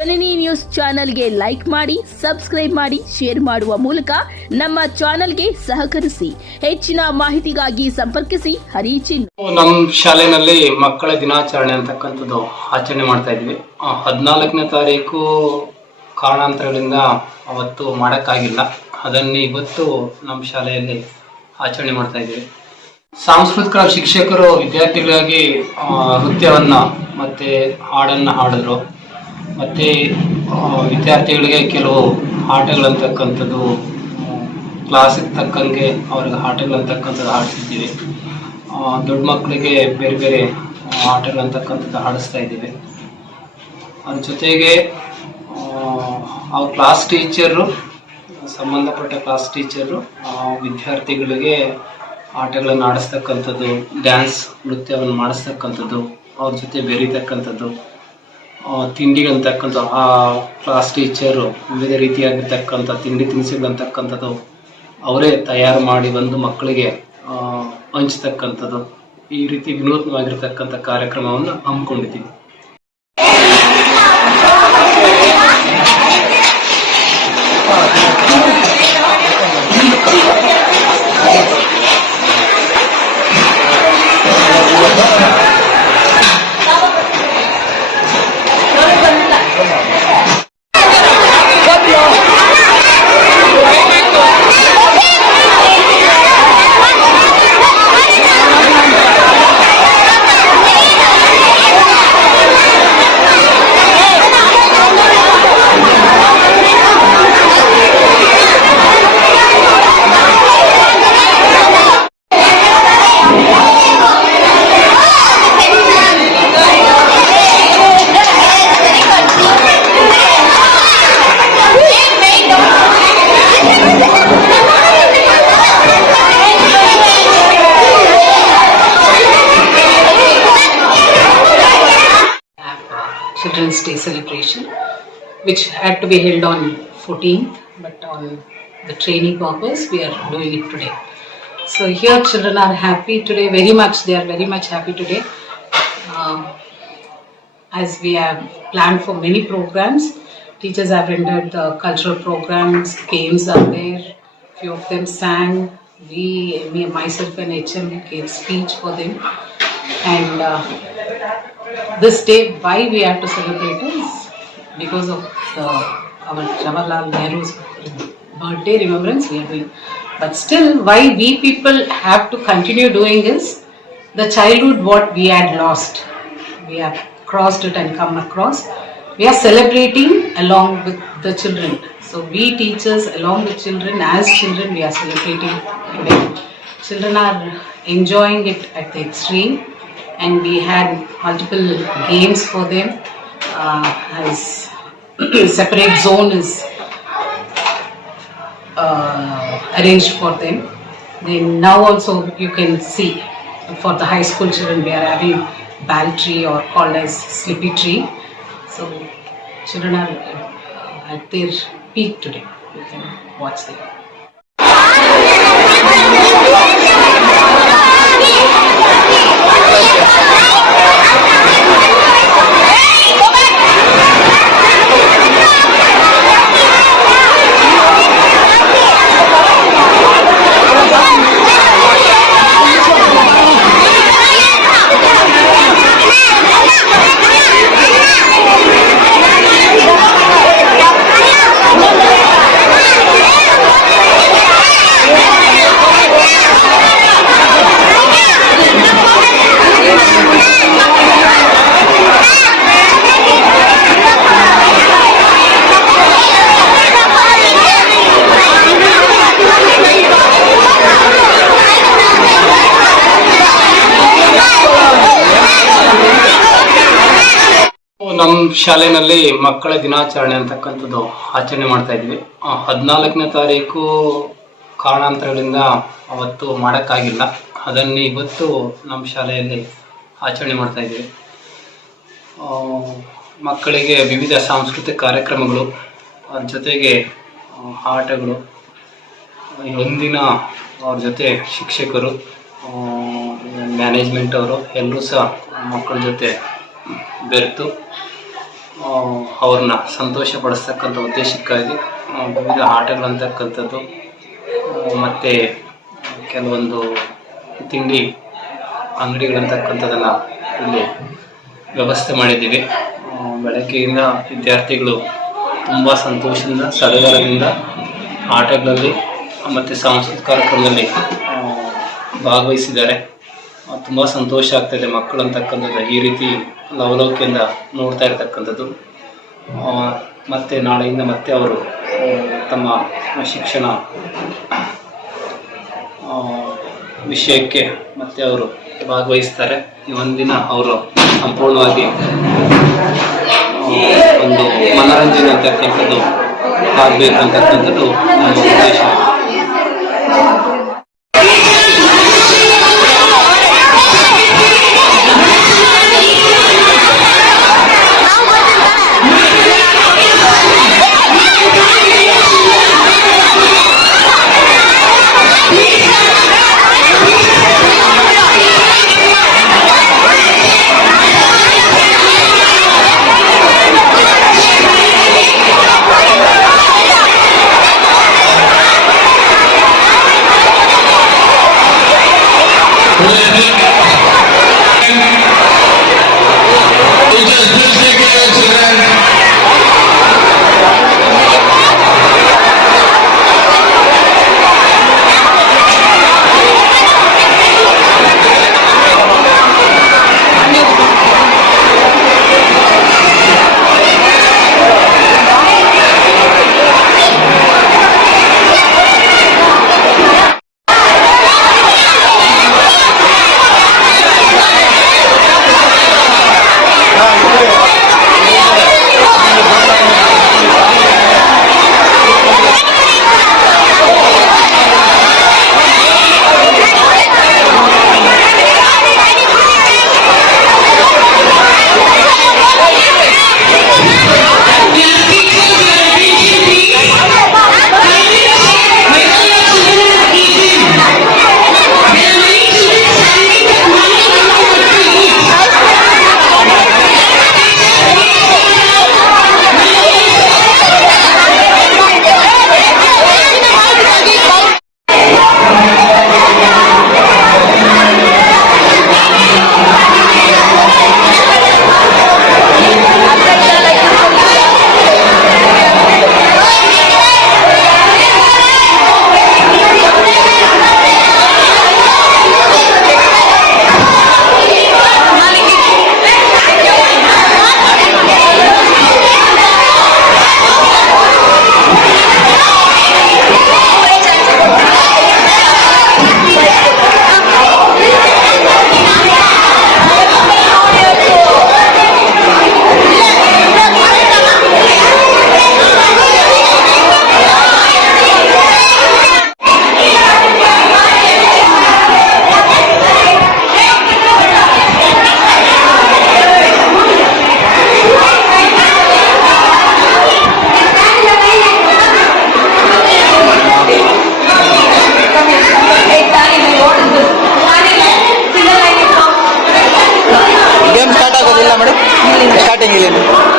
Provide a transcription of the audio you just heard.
ಜನನಿ news ಚಾನೆಲ್ಗೆ like ಮಾಡಿ, subscribe ಮಾಡಿ, ಶೇರ್ ಮಾಡುವ ಮೂಲಕ ನಮ್ಮ ಚಾನೆಲ್ಗೆ ಸಹಕರಿಸಿ. ಹೆಚ್ಚಿನ ಮಾಹಿತಿಗಾಗಿ ಸಂಪರ್ಕಿಸಿ ಹರಿಚಿನ್. ನಮ್ಮ ಶಾಲೆಯಲ್ಲಿ ಮಕ್ಕಳ ದಿನಾಚರಣೆ ಅಂತಕ್ಕಂಥದ್ದು ಆಚರಣೆ ಮಾಡ್ತಾ ಇದ್ವಿ. 14ನೇ ತಾರೀಕು ಕಾರಣಾಂತರಗಳಿಂದ ಅವತ್ತು ಮಾಡೋಕ್ಕಾಗಿಲ್ಲ. ಅದನ್ನು ಇವತ್ತು ನಮ್ಮ ಶಾಲೆಯಲ್ಲಿ ಆಚರಣೆ ಮಾಡ್ತಾ ಇದ್ದೀವಿ. ಸಾಂಸ್ಕೃತಿಕ ಶಿಕ್ಷಕರು ವಿದ್ಯಾರ್ಥಿಗಳಿಗಾಗಿ ನೃತ್ಯವನ್ನು ಮತ್ತು ಹಾಡನ್ನು ಹಾಡಿದ್ರು. ಮತ್ತು ವಿದ್ಯಾರ್ಥಿಗಳಿಗೆ ಕೆಲವು ಆಟಗಳಂತಕ್ಕಂಥದ್ದು ಕ್ಲಾಸಿಗೆ ತಕ್ಕಂಗೆ ಅವ್ರಿಗೆ ಆಟಗಳಂತಕ್ಕಂಥದ್ದು ಆಡಿಸಿದ್ದೀವಿ. ದೊಡ್ಡ ಮಕ್ಕಳಿಗೆ ಬೇರೆ ಬೇರೆ ಆಟಗಳಂತಕ್ಕಂಥದ್ದು ಆಡಿಸ್ತಾ ಇದ್ದೀವಿ. ಅದ್ರ ಜೊತೆಗೆ ಅವ್ರ ಕ್ಲಾಸ್ ಟೀಚರು, ಸಂಬಂಧಪಟ್ಟ ಕ್ಲಾಸ್ ಟೀಚರು ವಿದ್ಯಾರ್ಥಿಗಳಿಗೆ ಆಟಗಳನ್ನು ಆಡಿಸ್ತಕ್ಕಂಥದ್ದು, ಡ್ಯಾನ್ಸ್ ನೃತ್ಯವನ್ನು ಮಾಡಿಸ್ತಕ್ಕಂಥದ್ದು, ಅವ್ರ ಜೊತೆ ಬೆರೀತಕ್ಕಂಥದ್ದು, ತಿಂಡಿಗಳಂತಕ್ಕಂಥ ಆ ಕ್ಲಾಸ್ ಟೀಚರು ವಿವಿಧ ರೀತಿಯಾಗಿರ್ತಕ್ಕಂಥ ತಿಂಡಿ ತಿನಿಸುಗಳಂತಕ್ಕಂಥದ್ದು ಅವರೇ ತಯಾರು ಮಾಡಿ ಒಂದು ಮಕ್ಕಳಿಗೆ ಹಂಚ್ತಕ್ಕಂಥದ್ದು, ಈ ರೀತಿ ವಿನೂತನವಾಗಿರ್ತಕ್ಕಂಥ ಕಾರ್ಯಕ್ರಮವನ್ನು ಹಮ್ಮಿಕೊಂಡಿದ್ದೀವಿ. Children's Day celebration, which had to be held on 14th, but on the training purpose we are doing it today. So here children are happy today, very much. They are very much happy today, as we have planned for many programs. Teachers have rendered the cultural programs, games are there, few of them sang. Myself and HM gave speech for them, and this day, why we have to celebrate is because of our Jawaharlal Nehru's birthday remembrance we are doing. But still, why we people have to continue doing is the childhood what we had lost. We have crossed it and come across. We are celebrating along with the children. So we teachers along with children, as children, we are celebrating today. Children are enjoying it at the extreme. And we had multiple games for them, as separate zone is arranged for them. Then now also you can see for the high school children we are having ball tree, or called as slippy tree. So children are at their peak today. You can watch them. ನಮ್ಮ ಶಾಲೆಯಲ್ಲಿ ಮಕ್ಕಳ ದಿನಾಚರಣೆ ಅಂತಕ್ಕಂಥದ್ದು ಆಚರಣೆ ಮಾಡ್ತಾ ಇದ್ವಿ. 14ನೇ ತಾರೀಕು ಕಾರಣಾಂತರಗಳಿಂದ ಅವತ್ತು ಮಾಡೋಕ್ಕಾಗಿಲ್ಲ. ಅದನ್ನು ಇವತ್ತು ನಮ್ಮ ಶಾಲೆಯಲ್ಲಿ ಆಚರಣೆ ಮಾಡ್ತಾ ಇದ್ವಿ. ಮಕ್ಕಳಿಗೆ ವಿವಿಧ ಸಾಂಸ್ಕೃತಿಕ ಕಾರ್ಯಕ್ರಮಗಳು, ಅದ್ರ ಜೊತೆಗೆ ಆಟಗಳು, ಒಂದಿನ ಅವ್ರ ಜೊತೆ ಶಿಕ್ಷಕರು, ಮ್ಯಾನೇಜ್ಮೆಂಟ್ ಅವರು ಎಲ್ಲರೂ ಸಹ ಮಕ್ಕಳ ಜೊತೆ ಬೆರೆತು ಅವ್ರನ್ನ ಸಂತೋಷ ಪಡಿಸ್ತಕ್ಕಂಥ ಉದ್ದೇಶಕ್ಕಾಗಿ ವಿವಿಧ ಆಟಗಳಂತಕ್ಕಂಥದ್ದು ಮತ್ತು ಕೆಲವೊಂದು ತಿಂಡಿ ಅಂಗಡಿಗಳಂತಕ್ಕಂಥದ್ದನ್ನು ಇಲ್ಲಿ ವ್ಯವಸ್ಥೆ ಮಾಡಿದ್ದೀವಿ. ಬೆಳಗ್ಗೆಯಿಂದ ವಿದ್ಯಾರ್ಥಿಗಳು ತುಂಬ ಸಂತೋಷದಿಂದ ಸಡಗರದಿಂದ ಆಟಗಳಲ್ಲಿ ಮತ್ತು ಸಾಂಸ್ಕೃತಿಕ ಕಾರ್ಯಕ್ರಮದಲ್ಲಿ ಭಾಗವಹಿಸಿದ್ದಾರೆ. ತುಂಬ ಸಂತೋಷ ಆಗ್ತಾಯಿದೆ ಮಕ್ಕಳು ಅಂತಕ್ಕಂಥದ್ದು ಈ ರೀತಿ ಲವಲವಿಕೆಯಿಂದ ನೋಡ್ತಾ ಇರ್ತಕ್ಕಂಥದ್ದು. ಮತ್ತು ನಾಳೆಯಿಂದ ಮತ್ತೆ ಅವರು ತಮ್ಮ ಶಿಕ್ಷಣ ವಿಷಯಕ್ಕೆ ಮತ್ತೆ ಅವರು ಭಾಗವಹಿಸ್ತಾರೆ. ಈ ಒಂದಿನ ಅವರು ಸಂಪೂರ್ಣವಾಗಿ ಒಂದು ಮನೋರಂಜನೆ ಅಂತಕ್ಕಂಥದ್ದು ಆಗಬೇಕಂತಕ್ಕಂಥದ್ದು ನಮ್ಮ ಉದ್ದೇಶ. ಸ್ಟಾರ್ಟಿಂಗ್ ಇಲ್ಲಿ